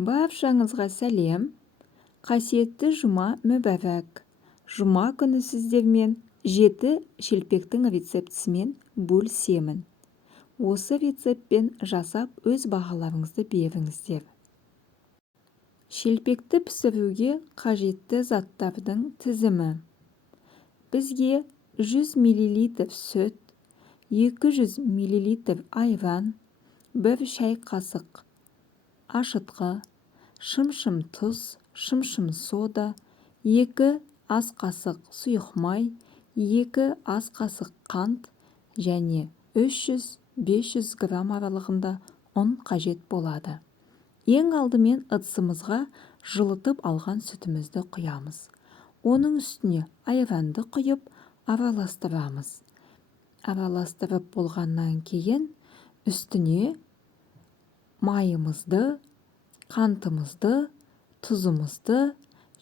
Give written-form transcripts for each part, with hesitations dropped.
Баршаңызға сәлем. Қасиетті жұма мүбәрәк. Жұма күні сіздермен 7 шелпектің рецептісімен бөлісемін. Осы рецептпен жасап өз бағаларыңызды беріңіздер. Шелпекті пісіруге қажетті заттардың тізімі. Бізге 100 мл сүт, 200 мл айран, 1 шай қасық ашытқы, шым-шым тұз, шым-шым сода, 2 ас қасық сұйық май, 2 ас қасық қант және 300-500 грамм аралығында ұн қажет болады. Ең алдымен ыдысымызға жылытып алған сүтімізді құямыз. Оның үстіне айранды құйып араластырамыз. Араластырып болғаннан кейін үстіне майымызды, қантымызды, тұзымызды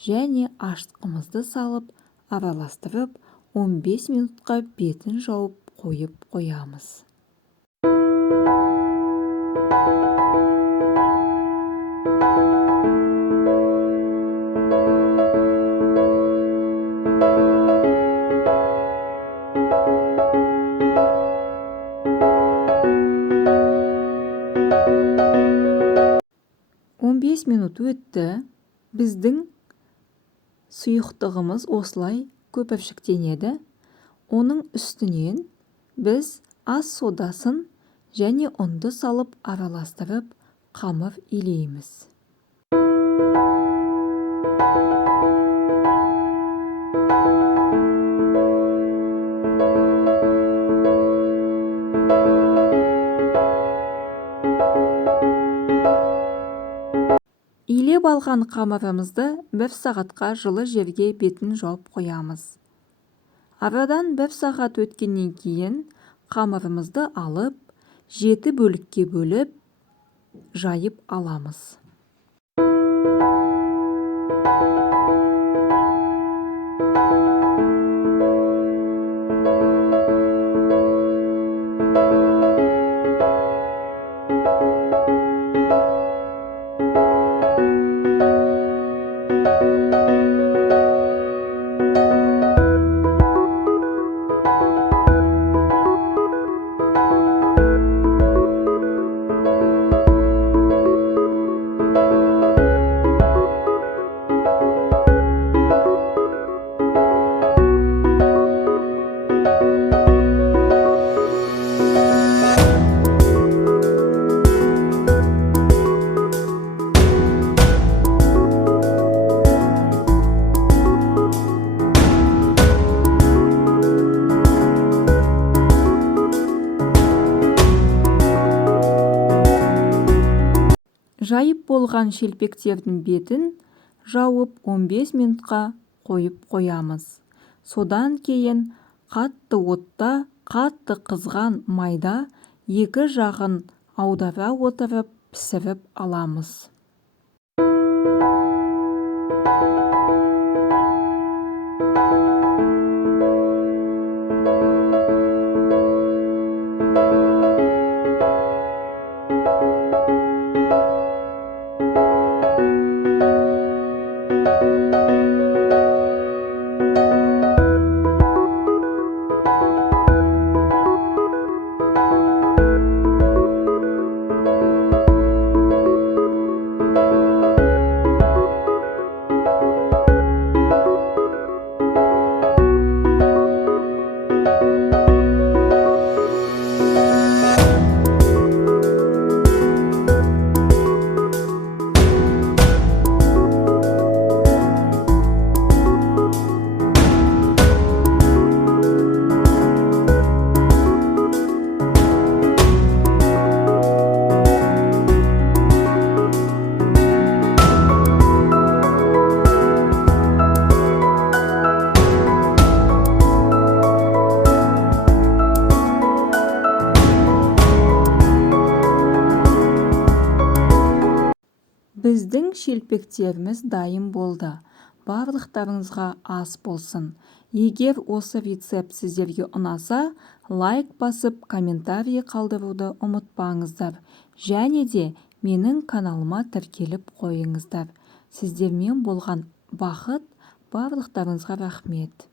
және ашытқымызды салып араластырып 15 минутқа бетін жауып қойып қоямыз. Минут өтті. Біздің сұйықтығымыз осылай көпіршіктенеді. Оның үстінен біз ас содасын және ұнды салып араластырып қамыр илейміз. Илеп алған қамырымызды 1 сағатқа жылы жерге бетін жауып қоямыз. Арадан 1 сағат өткеннен кейін қамырымызды алып, 7 бөлікке бөліп, жайып аламыз. Жайып болған шелпектердің бетін жауып 15 минутқа қойып қоямыз. Содан кейін қатты отта, қатты қызған майда 2 жағын аудара отырып пісіріп аламыз. Біздің шелпектеріміз дайын болды. Барлықтарыңызға ас болсын. Егер осы рецепт сіздерге ұнаса, лайк басып, комментарий қалдыруды ұмытпаңыздар. Және де менің каналыма тіркеліп қойыңыздар. Сіздермен болған бақыт, барлықтарыңызға рахмет.